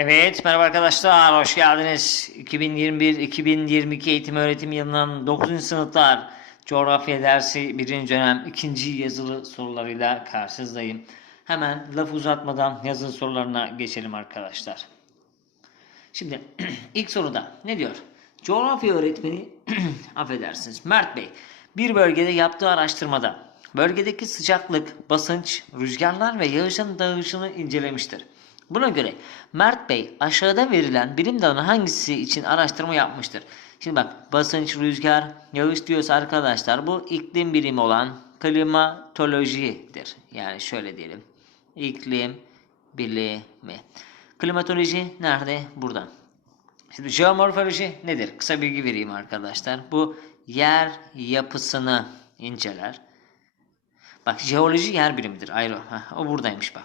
Evet, merhaba arkadaşlar, hoş geldiniz. 2021-2022 eğitim öğretim yılının 9. sınıflar coğrafya dersi 1. dönem 2. yazılı sorularıyla karşınızdayım. Hemen laf uzatmadan yazılı sorularına geçelim arkadaşlar. Şimdi ilk soruda ne diyor? Coğrafya öğretmeni, affedersiniz Mert Bey, bir bölgede yaptığı araştırmada bölgedeki sıcaklık, basınç, rüzgarlar ve yağışın dağılışını incelemiştir. Buna göre Mert Bey aşağıda verilen bilim dalı hangisi için araştırma yapmıştır? Şimdi bak basınç, rüzgar, yağış diyorsa arkadaşlar bu iklim bilimi olan klimatolojidir. Yani şöyle diyelim. İklim bilimi. Klimatoloji nerede? Burada. Şimdi jeomorfoloji nedir? Kısa bilgi vereyim arkadaşlar. Bu yer yapısını inceler. Bak jeoloji yer bilimidir. Ayrı. Heh, o buradaymış bak.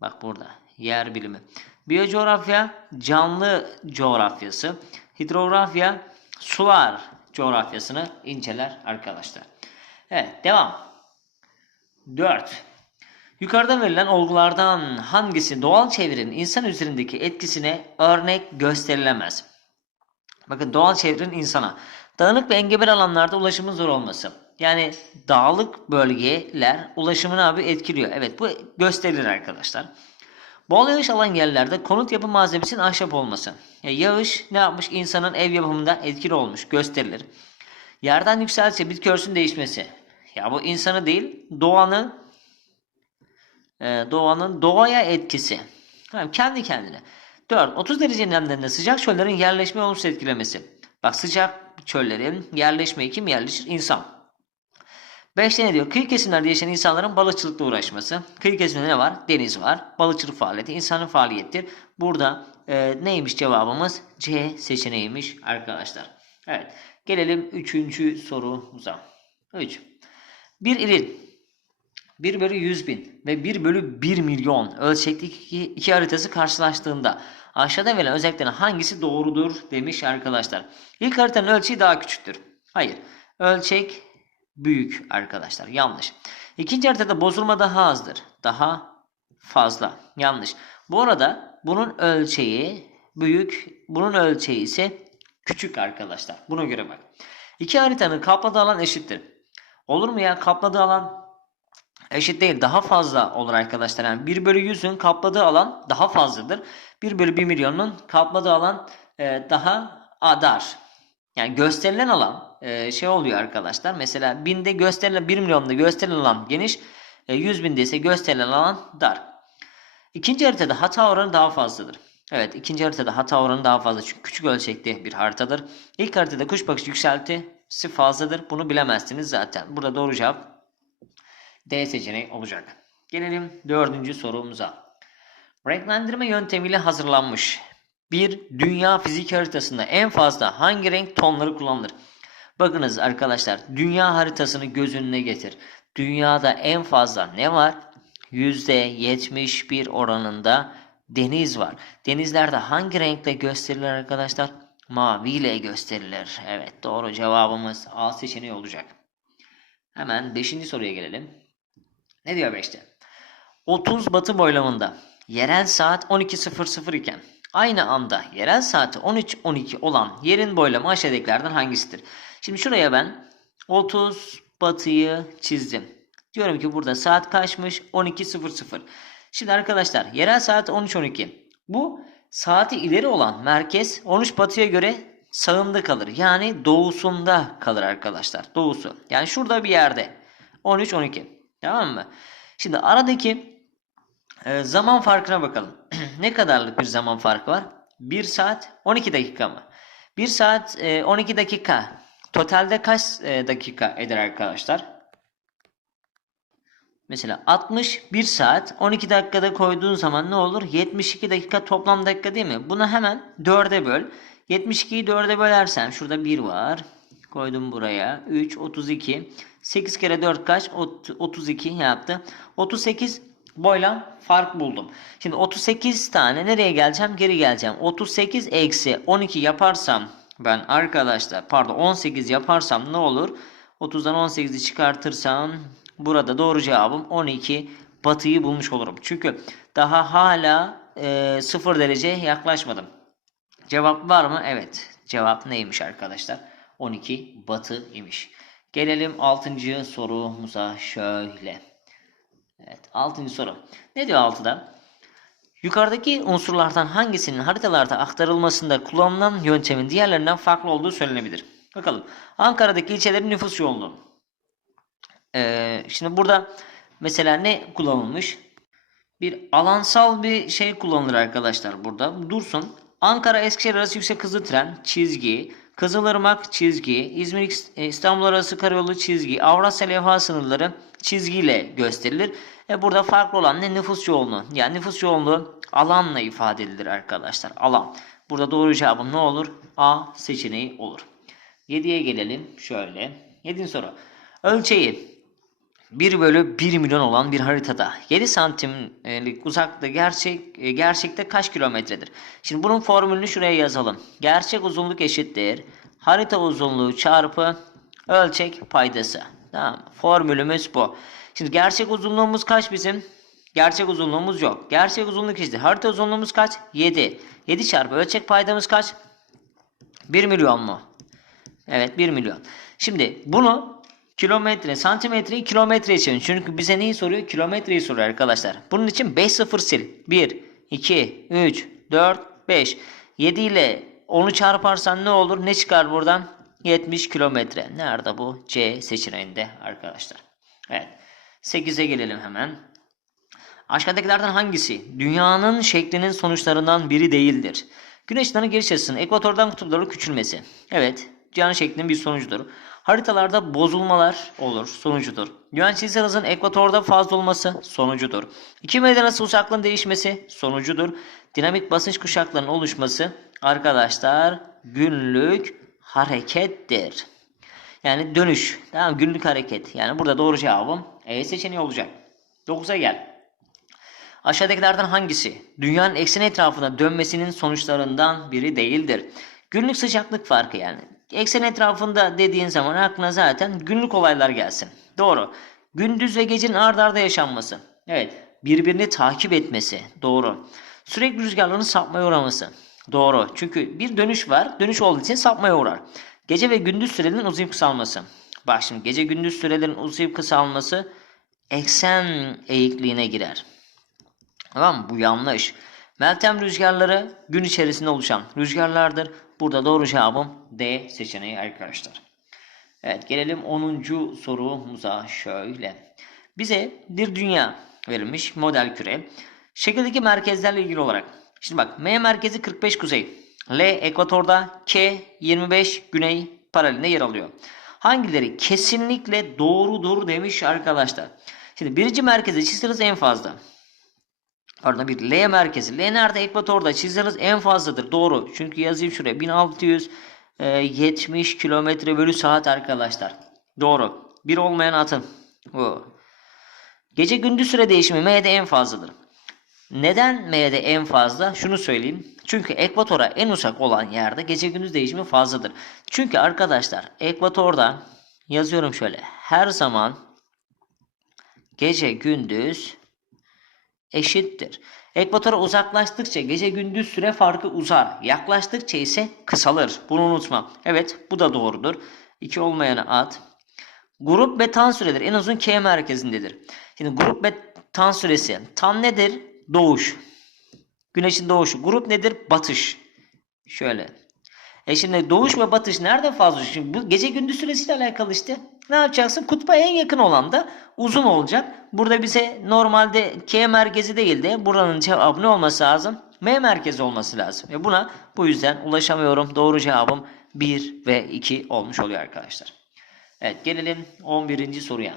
Bak burada. Yer bilimi. Biyocoğrafya canlı coğrafyası. Hidrografya sular coğrafyasını inceler arkadaşlar. Evet devam. 4. Yukarıda verilen olgulardan hangisi doğal çevrenin insan üzerindeki etkisine örnek gösterilemez? Bakın doğal çevrenin insana dağınık ve engebeli alanlarda ulaşımın zor olması. Yani dağlık bölgeler ulaşımını abi etkiliyor. Evet bu gösterilir arkadaşlar. Bol yağış alan yerlerde konut yapı malzemesinin ahşap olması. Ya yağış ne yapmış? İnsanın ev yapımında etkili olmuş. Gösterilir. Yerden yükseldikçe bitki örtüsünün değişmesi. Ya bu insanı değil doğanı e, doğanın doğaya etkisi. Tamam, kendi kendine. 4. 30 derece nemlerinde sıcak çöllerin yerleşme olumsuz etkilemesi. Bak sıcak çöllerin yerleşmeyi kim yerleşir? İnsan. 5'te ne diyor? Kıyı kesimlerde yaşayan insanların balıkçılıkla uğraşması. Kıyı kesiminde ne var? Deniz var. Balıkçılık faaliyeti insanın faaliyettir. Burada e, neymiş cevabımız? C seçeneğiymiş arkadaşlar. Evet. Gelelim 3. sorumuza. 3. Bir ilin 1 bölü 100 bin ve 1 bölü 1 milyon ölçekli iki, iki haritası karşılaştığında aşağıda verilen özelliklerin hangisi doğrudur demiş arkadaşlar. İlk haritanın ölçeği daha küçüktür. Hayır. Ölçek büyük arkadaşlar. Yanlış. İkinci haritada bozulma daha azdır. Daha fazla. Yanlış. Bu arada bunun ölçeği büyük. Bunun ölçeği ise küçük arkadaşlar. Buna göre bak. İki haritanın kapladığı alan eşittir. Olur mu ya? Kapladığı alan eşit değil. Daha fazla olur arkadaşlar. Yani 1 bölü 100'ün kapladığı alan daha fazladır. 1 bölü 1 milyonun kapladığı alan e, daha a, dar. Yani gösterilen alan e, şey oluyor arkadaşlar. Mesela binde gösterilen 1 milyonda gösterilen alan geniş. E, 100 binde ise gösterilen alan dar. İkinci haritada hata oranı daha fazladır. Evet ikinci haritada hata oranı daha fazla çünkü küçük ölçekli bir haritadır. İlk haritada kuş bakışı yükseltisi fazladır. Bunu bilemezsiniz zaten. Burada doğru cevap D seçeneği olacak. Gelelim dördüncü sorumuza. Renklendirme yöntemiyle hazırlanmış bir dünya fizik haritasında en fazla hangi renk tonları kullanılır? Bakınız arkadaşlar dünya haritasını göz önüne getir. Dünyada en fazla ne var? %71 oranında deniz var. Denizlerde hangi renkle gösterilir arkadaşlar? Mavi ile gösterilir. Evet doğru cevabımız A seçeneği olacak. Hemen 5. soruya gelelim. Ne diyor 5'te? 30 batı boylamında yerel saat 12.00 iken aynı anda yerel saati 13.12 olan yerin boylamı aşağıdakilerden hangisidir? Şimdi şuraya ben 30 batıyı çizdim. Diyorum ki burada saat kaçmış? 12.00. Şimdi arkadaşlar yerel saat 13.12. Bu saati ileri olan merkez 13 batıya göre sağında kalır. Yani doğusunda kalır arkadaşlar. Doğusu. Yani şurada bir yerde. 13-12. Tamam mı? Şimdi aradaki e, zaman farkına bakalım. ne kadarlık bir zaman farkı var? 1 saat 12 dakika mı? 1 saat e, 12 dakika. Totalde kaç e, dakika eder arkadaşlar? Mesela 61 saat 12 dakikada koyduğun zaman ne olur? 72 dakika toplam dakika değil mi? Bunu hemen 4'e böl. 72'yi 4'e bölersen şurada 1 var. Koydum buraya. 3, 32. 8 kere 4 kaç? Ot- 32 yaptı. 38 boyla fark buldum. Şimdi 38 tane nereye geleceğim? Geri geleceğim. 38 eksi 12 yaparsam ben arkadaşlar pardon 18 yaparsam ne olur? 30'dan 18'i çıkartırsam burada doğru cevabım 12 batıyı bulmuş olurum. Çünkü daha hala e, 0 derece yaklaşmadım. Cevap var mı? Evet. Cevap neymiş arkadaşlar? 12 batı imiş. Gelelim 6. sorumuza şöyle. Evet 6. soru. Ne diyor 6'da? Yukarıdaki unsurlardan hangisinin haritalarda aktarılmasında kullanılan yöntemin diğerlerinden farklı olduğu söylenebilir. Bakalım. Ankara'daki ilçelerin nüfus yoğunluğu. Ee, şimdi burada mesela ne kullanılmış? Bir alansal bir şey kullanılır arkadaşlar burada. Dursun. Ankara Eskişehir arası yüksek hızlı tren çizgi, Kızılırmak çizgi, İzmir e, İstanbul arası karayolu çizgi, Avrasya levha sınırları çizgiyle gösterilir. E burada farklı olan ne nüfus yoğunluğu. Yani nüfus yoğunluğu alanla ifade edilir arkadaşlar. Alan. Burada doğru cevabım ne olur? A seçeneği olur. 7'ye gelelim. Şöyle. 7. soru. Ölçeği 1 bölü 1 milyon olan bir haritada 7 santimlik uzaklıkta gerçek e, gerçekte kaç kilometredir? Şimdi bunun formülünü şuraya yazalım. Gerçek uzunluk eşittir. Harita uzunluğu çarpı ölçek paydası. Tamam? Formülümüz bu. Şimdi gerçek uzunluğumuz kaç bizim? Gerçek uzunluğumuz yok. Gerçek uzunluk eşittir. Harita uzunluğumuz kaç? 7. 7 çarpı ölçek paydamız kaç? 1 milyon mu? Evet 1 milyon. Şimdi bunu kilometre, santimetreyi kilometreye çevirin. Çünkü bize neyi soruyor? Kilometreyi soruyor arkadaşlar. Bunun için 5 sıfır sil. 1, 2, 3, 4, 5. 7 ile 10'u çarparsan ne olur? Ne çıkar buradan? 70 kilometre. Nerede bu? C seçeneğinde arkadaşlar. Evet. 8'e gelelim hemen. Aşağıdakilerden hangisi dünyanın şeklinin sonuçlarından biri değildir? Güneş ışınlarının açısının ekvatordan kutuplara küçülmesi. Evet, dünyanın şeklinin bir sonucudur. Haritalarda bozulmalar olur, sonucudur. Çizgi hızının ekvatorda fazla olması sonucudur. İki meydan arası uzaklığın değişmesi sonucudur. Dinamik basınç kuşaklarının oluşması arkadaşlar günlük harekettir. Yani dönüş. Tamam günlük hareket. Yani burada doğru cevabım E seçeneği olacak. 9'a gel. Aşağıdakilerden hangisi dünyanın ekseni etrafında dönmesinin sonuçlarından biri değildir? Günlük sıcaklık farkı yani. Eksen etrafında dediğin zaman aklına zaten günlük olaylar gelsin. Doğru. Gündüz ve gecenin ard arda yaşanması. Evet. Birbirini takip etmesi. Doğru. Sürekli rüzgarların sapmaya uğraması. Doğru. Çünkü bir dönüş var. Dönüş olduğu için sapmaya uğrar. Gece ve gündüz sürelerinin uzayıp kısalması. Bak şimdi gece gündüz sürelerin uzayıp kısalması eksen eğikliğine girer. Tamam mı? Bu yanlış. Meltem rüzgarları gün içerisinde oluşan rüzgarlardır. Burada doğru cevabım D seçeneği arkadaşlar. Evet gelelim 10. sorumuza şöyle. Bize bir dünya verilmiş model küre. Şekildeki merkezlerle ilgili olarak. Şimdi bak M merkezi 45 kuzey. L ekvatorda K 25 güney paralelinde yer alıyor. Hangileri kesinlikle doğrudur demiş arkadaşlar. Şimdi birinci merkezi çizseniz en fazla. Pardon bir L merkezi. L nerede? Ekvatorda. Çizginiz en fazladır. Doğru. Çünkü yazayım şuraya. 1670 kilometre bölü saat arkadaşlar. Doğru. Bir olmayan atın. Bu. Gece gündüz süre değişimi M'de en fazladır. Neden M'de en fazla? Şunu söyleyeyim. Çünkü ekvatora en uzak olan yerde gece gündüz değişimi fazladır. Çünkü arkadaşlar ekvatorda yazıyorum şöyle. Her zaman gece gündüz eşittir. Ekvatora uzaklaştıkça gece gündüz süre farkı uzar. Yaklaştıkça ise kısalır. Bunu unutma. Evet bu da doğrudur. 2 olmayanı at. Grup ve tan süreleri en uzun K merkezindedir. Şimdi grup ve tan süresi. Tan nedir? Doğuş. Güneşin doğuşu. Grup nedir? Batış. Şöyle. E şimdi doğuş ve batış nerede fazla? Şimdi bu gece gündüz süresiyle alakalı işte. Ne yapacaksın? Kutba en yakın olan da uzun olacak. Burada bize normalde K merkezi değil de buranın cevabı ne olması lazım? M merkezi olması lazım. Ve buna bu yüzden ulaşamıyorum. Doğru cevabım 1 ve 2 olmuş oluyor arkadaşlar. Evet gelelim 11. soruya.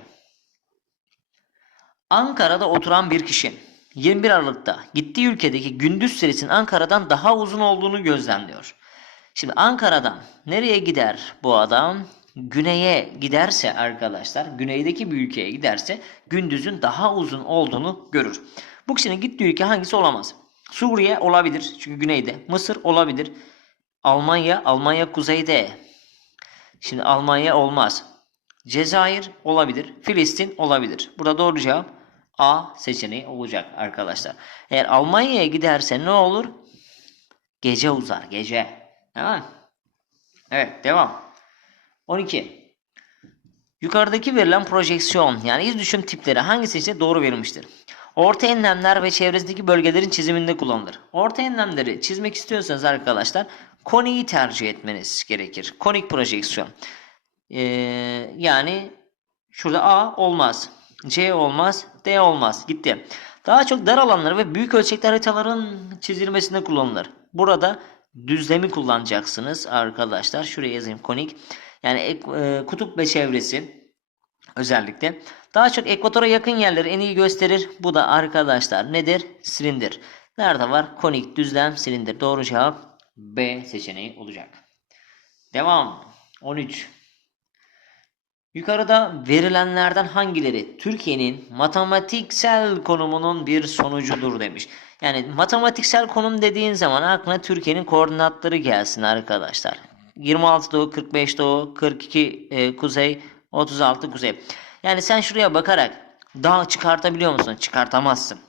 Ankara'da oturan bir kişi 21 Aralık'ta gittiği ülkedeki gündüz süresinin Ankara'dan daha uzun olduğunu gözlemliyor. Şimdi Ankara'dan nereye gider bu adam? Güneye giderse arkadaşlar, güneydeki bir ülkeye giderse gündüzün daha uzun olduğunu görür. Bu kişinin gittiği ülke hangisi olamaz? Suriye olabilir çünkü güneyde. Mısır olabilir. Almanya, Almanya kuzeyde. Şimdi Almanya olmaz. Cezayir olabilir. Filistin olabilir. Burada doğru cevap A seçeneği olacak arkadaşlar. Eğer Almanya'ya giderse ne olur? Gece uzar. Gece. Tamam? Evet devam. 12. Yukarıdaki verilen projeksiyon yani iz düşüm tipleri hangisi ise doğru verilmiştir? Orta enlemler ve çevresindeki bölgelerin çiziminde kullanılır. Orta enlemleri çizmek istiyorsanız arkadaşlar koniği tercih etmeniz gerekir. Konik projeksiyon. Ee, yani şurada A olmaz. C olmaz. D olmaz. Gitti. Daha çok dar alanları ve büyük ölçekli haritaların çizilmesinde kullanılır. Burada düzlemi kullanacaksınız arkadaşlar. Şuraya yazayım konik. Yani ek- e, kutup ve çevresi özellikle. Daha çok ekvatora yakın yerleri en iyi gösterir. Bu da arkadaşlar nedir? Silindir. Nerede var? Konik, düzlem, silindir. Doğru cevap B seçeneği olacak. Devam. 13. Yukarıda verilenlerden hangileri Türkiye'nin matematiksel konumunun bir sonucudur demiş. Yani matematiksel konum dediğin zaman aklına Türkiye'nin koordinatları gelsin arkadaşlar. 26 doğu, 45 doğu, 42 e, kuzey, 36 kuzey. Yani sen şuraya bakarak dağ çıkartabiliyor musun? Çıkartamazsın.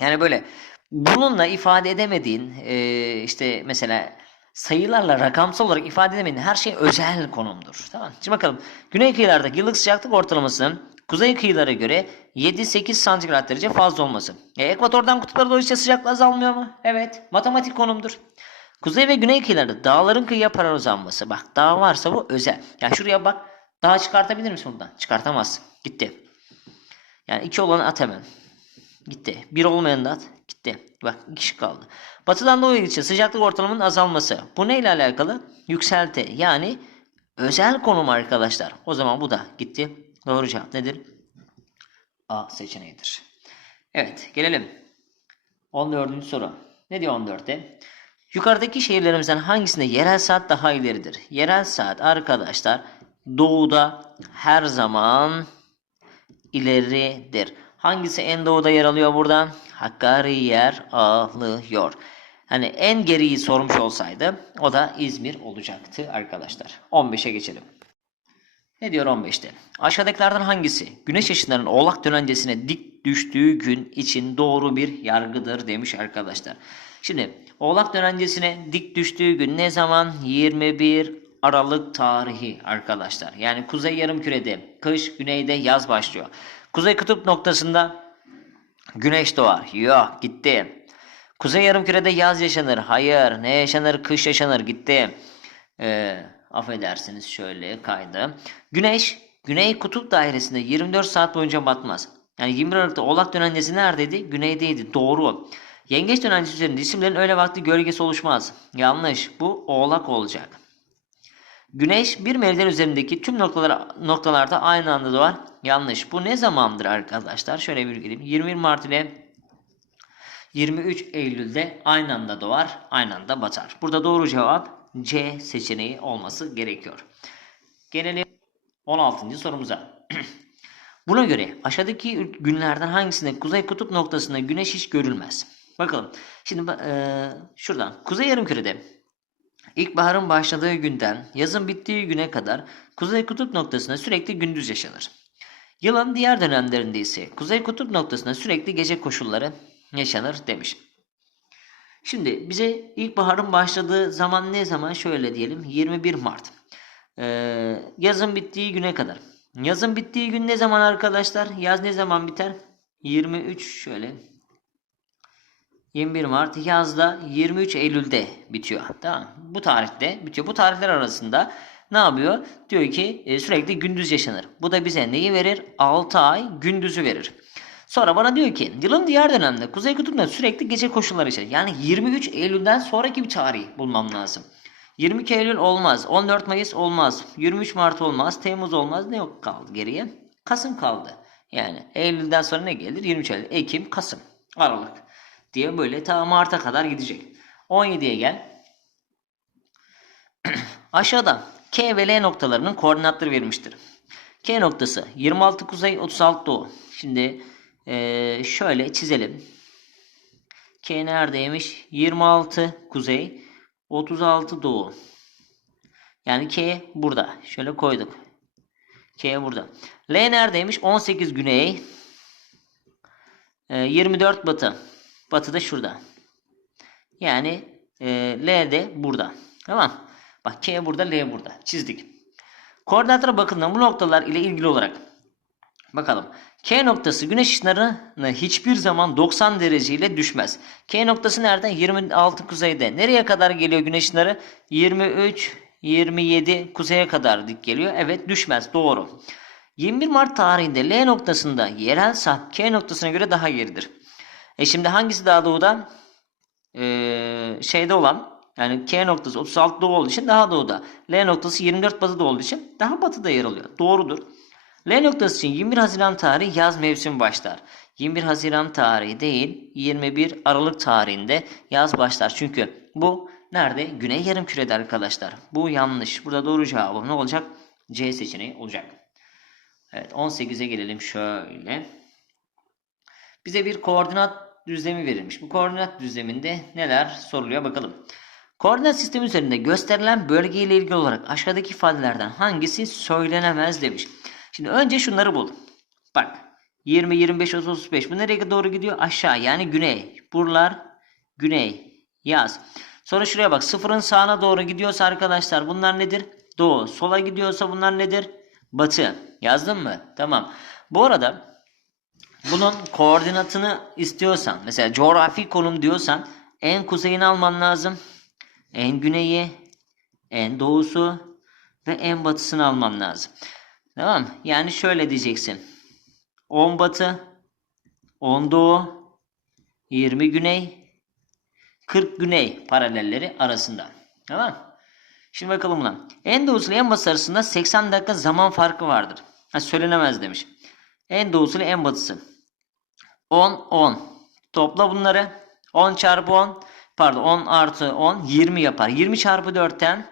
Yani böyle bununla ifade edemediğin e, işte mesela sayılarla rakamsal olarak ifade edemediğin her şey özel konumdur. Tamam. Şimdi bakalım. Güney kıyılardaki yıllık sıcaklık ortalaması kuzey kıyılara göre 7-8 santigrat derece fazla olması. E, ekvatordan kutuplara doğru işte sıcaklık azalmıyor mu? Evet. Matematik konumdur. Kuzey ve güney kıyılarda dağların kıyıya paralel uzanması. Bak dağ varsa bu özel. Yani şuraya bak. Dağ çıkartabilir misin buradan? Çıkartamazsın. Gitti. Yani iki olanı at hemen. Gitti. Bir olmayanı da at. Gitti. Bak iki kişi kaldı. Batıdan doğuya gidince sıcaklık ortalamanın azalması. Bu neyle alakalı? Yükselti. Yani özel konum arkadaşlar. O zaman bu da gitti. Doğru cevap nedir? A seçeneğidir. Evet gelelim. 14. soru. Ne diyor 14'te? Yukarıdaki şehirlerimizden hangisinde yerel saat daha ileridir? Yerel saat arkadaşlar doğuda her zaman ileridir. Hangisi en doğuda yer alıyor buradan? Hakkari yer alıyor. Hani en geriyi sormuş olsaydı o da İzmir olacaktı arkadaşlar. 15'e geçelim. Ne diyor 15'te? Aşağıdakilerden hangisi güneş ışınlarının oğlak dönencesine dik düştüğü gün için doğru bir yargıdır demiş arkadaşlar. Şimdi oğlak dönencesine dik düştüğü gün ne zaman? 21 Aralık tarihi arkadaşlar. Yani kuzey yarımkürede kış, güneyde yaz başlıyor. Kuzey kutup noktasında güneş doğar. Yok gitti. Kuzey yarımkürede yaz yaşanır. Hayır. Ne yaşanır? Kış yaşanır. Gitti. Ee, affedersiniz şöyle kaydı. Güneş Güney Kutup Dairesi'nde 24 saat boyunca batmaz. Yani 21 Aralık'ta Oğlak dönencesi neredeydi? Güneydeydi. Doğru. Yengeç dönencesi üzerinde isimlerin öyle vakti gölgesi oluşmaz. Yanlış. Bu Oğlak olacak. Güneş bir meridyen üzerindeki tüm noktalar, noktalarda aynı anda doğar. Yanlış. Bu ne zamandır arkadaşlar? Şöyle bir gireyim. 21 Mart ile 23 Eylül'de aynı anda doğar, aynı anda batar. Burada doğru cevap C seçeneği olması gerekiyor. Gelelim 16. sorumuza. Buna göre aşağıdaki günlerden hangisinde kuzey kutup noktasında güneş hiç görülmez? Bakalım. Şimdi e, şuradan kuzey yarımkürede İlkbaharın başladığı günden yazın bittiği güne kadar kuzey kutup noktasında sürekli gündüz yaşanır. Yılın diğer dönemlerinde ise kuzey kutup noktasında sürekli gece koşulları yaşanır demiş. Şimdi bize ilkbaharın başladığı zaman ne zaman? Şöyle diyelim 21 Mart. Ee, yazın bittiği güne kadar. Yazın bittiği gün ne zaman arkadaşlar? Yaz ne zaman biter? 23 şöyle 21 Mart yazda 23 Eylül'de bitiyor. Tamam Bu tarihte bitiyor. Bu tarihler arasında ne yapıyor? Diyor ki e, sürekli gündüz yaşanır. Bu da bize neyi verir? 6 ay gündüzü verir. Sonra bana diyor ki yılın diğer dönemde Kuzey Kutbu'nda sürekli gece koşulları yaşanır. Yani 23 Eylül'den sonraki bir tarih bulmam lazım. 22 Eylül olmaz. 14 Mayıs olmaz. 23 Mart olmaz. Temmuz olmaz. Ne yok kaldı geriye? Kasım kaldı. Yani Eylül'den sonra ne gelir? 23 Eylül, Ekim, Kasım, Aralık diye böyle ta Mart'a kadar gidecek. 17'ye gel. Aşağıda K ve L noktalarının koordinatları verilmiştir. K noktası 26 kuzey 36 doğu. Şimdi ee, şöyle çizelim. K neredeymiş? 26 kuzey 36 doğu. Yani K burada. Şöyle koyduk. K burada. L neredeymiş? 18 güney Ee, 24 batı. Batı da şurada. Yani e, L de burada. Tamam. Bak K burada, L burada. Çizdik. Koordinatlara bakıldığında bu noktalar ile ilgili olarak bakalım. K noktası güneş ışınlarına hiçbir zaman 90 derece ile düşmez. K noktası nerede? 26 kuzeyde. Nereye kadar geliyor güneş ışınları? 23, 27 kuzeye kadar dik geliyor. Evet düşmez. Doğru. 21 Mart tarihinde L noktasında yerel sap K noktasına göre daha geridir. E şimdi hangisi daha doğuda? Ee, şeyde olan yani K noktası 36 doğu olduğu için daha doğuda. L noktası 24 batıda olduğu için daha batıda yer alıyor. Doğrudur. L noktası için 21 Haziran tarihi yaz mevsimi başlar. 21 Haziran tarihi değil 21 Aralık tarihinde yaz başlar. Çünkü bu nerede? Güney yarımkürede arkadaşlar. Bu yanlış. Burada doğru cevabım ne olacak? C seçeneği olacak. Evet 18'e gelelim şöyle. Bize bir koordinat düzlemi verilmiş. Bu koordinat düzleminde neler soruluyor bakalım. Koordinat sistemi üzerinde gösterilen bölge ile ilgili olarak aşağıdaki ifadelerden hangisi söylenemez demiş. Şimdi önce şunları bul. Bak 20, 25, 30, 35 bu nereye doğru gidiyor? Aşağı yani güney. Buralar güney. Yaz. Sonra şuraya bak sıfırın sağına doğru gidiyorsa arkadaşlar bunlar nedir? Doğu. Sola gidiyorsa bunlar nedir? Batı. Yazdın mı? Tamam. Bu arada bunun koordinatını istiyorsan mesela coğrafi konum diyorsan en kuzeyini alman lazım. En güneyi, en doğusu ve en batısını alman lazım. Tamam Yani şöyle diyeceksin. 10 batı, 10 doğu, 20 güney, 40 güney paralelleri arasında. Tamam Şimdi bakalım buna. En doğusu ile en batısı arasında 80 dakika zaman farkı vardır. Ha, söylenemez demiş. En doğusu ile en batısı. 10, 10. Topla bunları. 10 çarpı 10. Pardon 10 artı 10 20 yapar. 20 çarpı 4'ten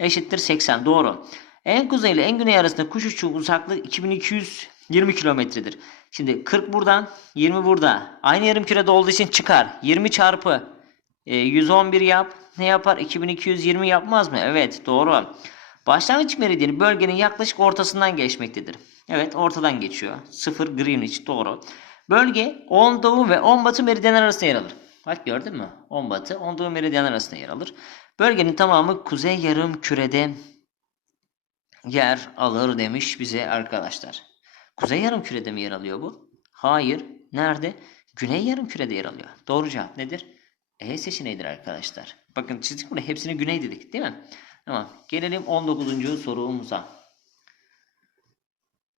eşittir 80. Doğru. En kuzey ile en güney arasında kuş uçuşu uzaklığı 2220 kilometredir. Şimdi 40 buradan 20 burada. Aynı yarım kürede olduğu için çıkar. 20 çarpı e, 111 yap. Ne yapar? 2220 yapmaz mı? Evet doğru. Başlangıç meridyeni bölgenin yaklaşık ortasından geçmektedir. Evet ortadan geçiyor. 0 Greenwich doğru. Bölge 10 doğu ve 10 batı meridyenler arasında yer alır. Bak gördün mü? 10 batı 10 doğu meridyenler arasında yer alır. Bölgenin tamamı kuzey yarım kürede yer alır demiş bize arkadaşlar. Kuzey yarım kürede mi yer alıyor bu? Hayır. Nerede? Güney yarım kürede yer alıyor. Doğru cevap nedir? E seçeneğidir arkadaşlar. Bakın çizdik bunu hepsini güney dedik değil mi? Tamam. Gelelim 19. sorumuza.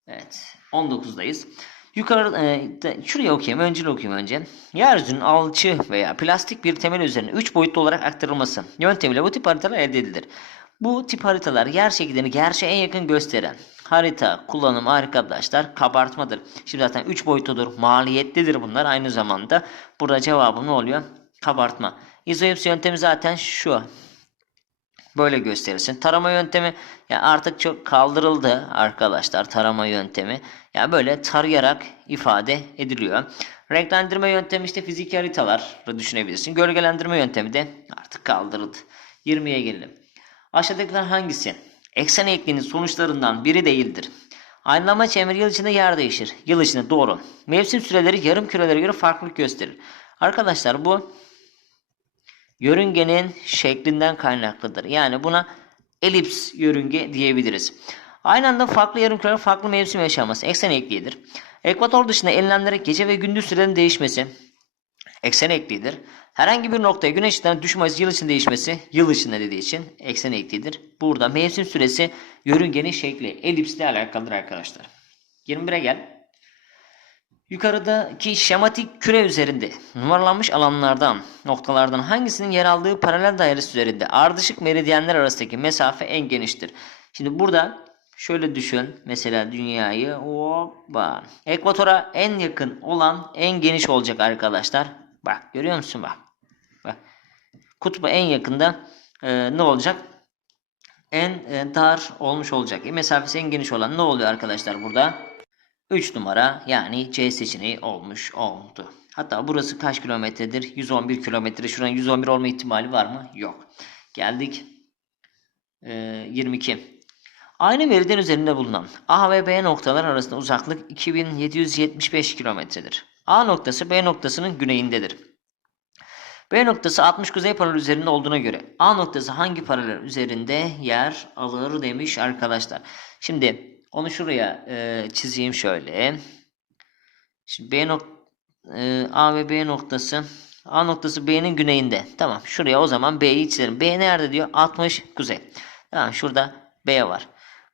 Evet. 19'dayız. Yukarı e, şuraya okuyayım. Öncül okuyayım önce. Yeryüzünün alçı veya plastik bir temel üzerine 3 boyutlu olarak aktarılması yöntemiyle bu tip haritalar elde edilir. Bu tip haritalar yer şekillerini gerçeğe en yakın gösteren harita kullanım arkadaşlar kabartmadır. Şimdi zaten 3 boyutludur. Maliyetlidir bunlar aynı zamanda. Burada cevabım ne oluyor? Kabartma. İzoips yöntemi zaten şu. Böyle gösterirsin. Tarama yöntemi ya artık çok kaldırıldı arkadaşlar tarama yöntemi. Ya böyle tarayarak ifade ediliyor. Renklendirme yöntemi işte fiziki haritaları düşünebilirsin. Gölgelendirme yöntemi de artık kaldırıldı. 20'ye gelelim. Aşağıdakiler hangisi? Eksen eğikliğinin sonuçlarından biri değildir. Aynalama çemberi yıl içinde yer değişir. Yıl içinde doğru. Mevsim süreleri yarım kürelere göre farklılık gösterir. Arkadaşlar bu yörüngenin şeklinden kaynaklıdır. Yani buna elips yörünge diyebiliriz. Aynı anda farklı yarımküreler farklı mevsim yaşaması eksen ekliğidir. Ekvator dışında elinenlere gece ve gündüz sürelerinin değişmesi eksen ekliğidir. Herhangi bir noktaya güneş ışınlarının düşme yıl için değişmesi yıl içinde dediği için eksen ekliğidir. Burada mevsim süresi yörüngenin şekli elipsle alakalıdır arkadaşlar. 21'e gel. Yukarıdaki şematik küre üzerinde numaralanmış alanlardan, noktalardan hangisinin yer aldığı paralel dairesi üzerinde ardışık meridyenler arasındaki mesafe en geniştir. Şimdi burada şöyle düşün. Mesela dünyayı hoppa. Ekvatora en yakın olan en geniş olacak arkadaşlar. Bak görüyor musun bak. Bak. Kutba en yakında e, ne olacak? En e, dar olmuş olacak. E, mesafesi en geniş olan ne oluyor arkadaşlar burada? 3 numara yani C seçeneği olmuş oldu. Hatta burası kaç kilometredir? 111 kilometre. Şuranın 111 olma ihtimali var mı? Yok. Geldik. E, 22. Aynı meridyen üzerinde bulunan A ve B noktalar arasında uzaklık 2775 kilometredir. A noktası B noktasının güneyindedir. B noktası 60 kuzey paralel üzerinde olduğuna göre A noktası hangi paralel üzerinde yer alır demiş arkadaşlar. Şimdi onu şuraya e, çizeyim şöyle. Şimdi B nok e, A ve B noktası A noktası B'nin güneyinde. Tamam şuraya o zaman B'yi çizelim. B nerede diyor? 60 kuzey. Tamam şurada B var.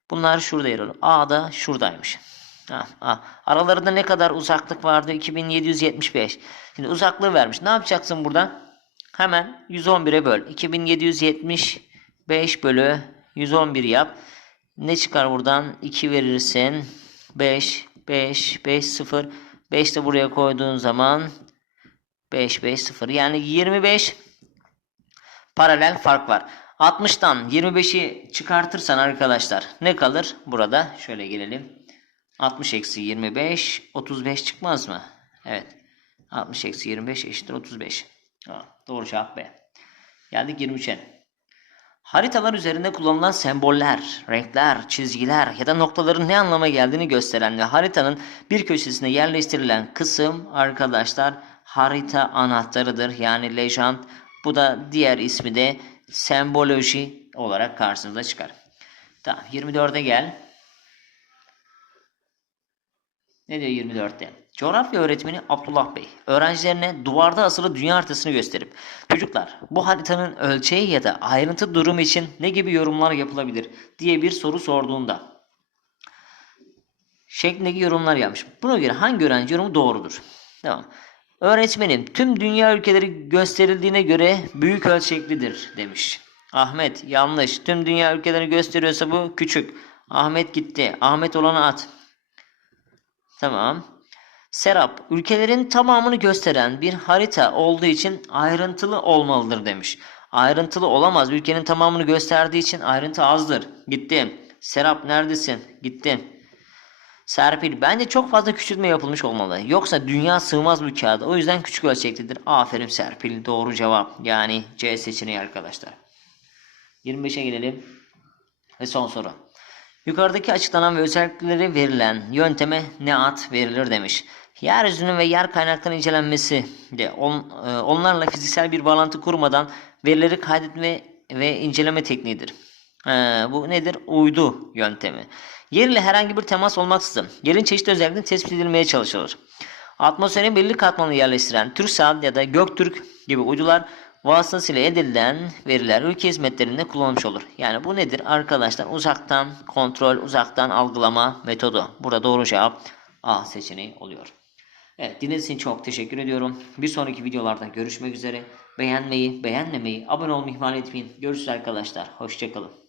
Bunlar şurada yer alıyor. A da şuradaymış. Tamam. A. Aralarında ne kadar uzaklık vardı? 2775. Şimdi uzaklığı vermiş. Ne yapacaksın burada? Hemen 111'e böl. 2775 bölü 111 yap. Ne çıkar buradan? 2 verirsin. 5, 5, 5, 0. 5 de buraya koyduğun zaman 5, 5, 0. Yani 25 paralel fark var. 60'tan 25'i çıkartırsan arkadaşlar ne kalır? Burada şöyle gelelim. 60 eksi 25 35 çıkmaz mı? Evet. 60 eksi 25 eşittir 35. Ha, doğru cevap B. Geldik 23'e. Haritalar üzerinde kullanılan semboller, renkler, çizgiler ya da noktaların ne anlama geldiğini gösteren ve haritanın bir köşesine yerleştirilen kısım arkadaşlar harita anahtarıdır. Yani lejant. Bu da diğer ismi de semboloji olarak karşımıza çıkar. Tamam 24'e gel. Ne diyor 24'te? Coğrafya öğretmeni Abdullah Bey öğrencilerine duvarda asılı dünya haritasını gösterip çocuklar bu haritanın ölçeği ya da ayrıntı durumu için ne gibi yorumlar yapılabilir diye bir soru sorduğunda şeklindeki yorumlar yapmış. Buna göre hangi öğrenci yorumu doğrudur? Tamam. Öğretmenim tüm dünya ülkeleri gösterildiğine göre büyük ölçeklidir demiş. Ahmet yanlış. Tüm dünya ülkeleri gösteriyorsa bu küçük. Ahmet gitti. Ahmet olanı at. Tamam. Serap, ülkelerin tamamını gösteren bir harita olduğu için ayrıntılı olmalıdır demiş. Ayrıntılı olamaz. Ülkenin tamamını gösterdiği için ayrıntı azdır. Gitti. Serap neredesin? Gitti. Serpil, bence çok fazla küçültme yapılmış olmalı. Yoksa dünya sığmaz bu kağıda. O yüzden küçük ölçeklidir. Aferin Serpil. Doğru cevap. Yani C seçeneği arkadaşlar. 25'e gelelim. Ve son soru. Yukarıdaki açıklanan ve özellikleri verilen yönteme ne ad verilir demiş. Yeryüzünün ve yer kaynaklarının incelenmesi de on, e, onlarla fiziksel bir bağlantı kurmadan verileri kaydetme ve inceleme tekniğidir. E, bu nedir? Uydu yöntemi. Yer ile herhangi bir temas olmaksızın yerin çeşitli özellikleri tespit edilmeye çalışılır. Atmosferin belirli katmanını yerleştiren TürkSat ya da Göktürk gibi uydular vasıtasıyla edilen veriler ülke hizmetlerinde kullanılmış olur. Yani bu nedir arkadaşlar? Uzaktan kontrol, uzaktan algılama metodu. Burada doğru cevap A seçeneği oluyor. Evet dinlediğiniz için çok teşekkür ediyorum. Bir sonraki videolarda görüşmek üzere. Beğenmeyi, beğenmemeyi, abone olmayı ihmal etmeyin. Görüşürüz arkadaşlar. Hoşçakalın.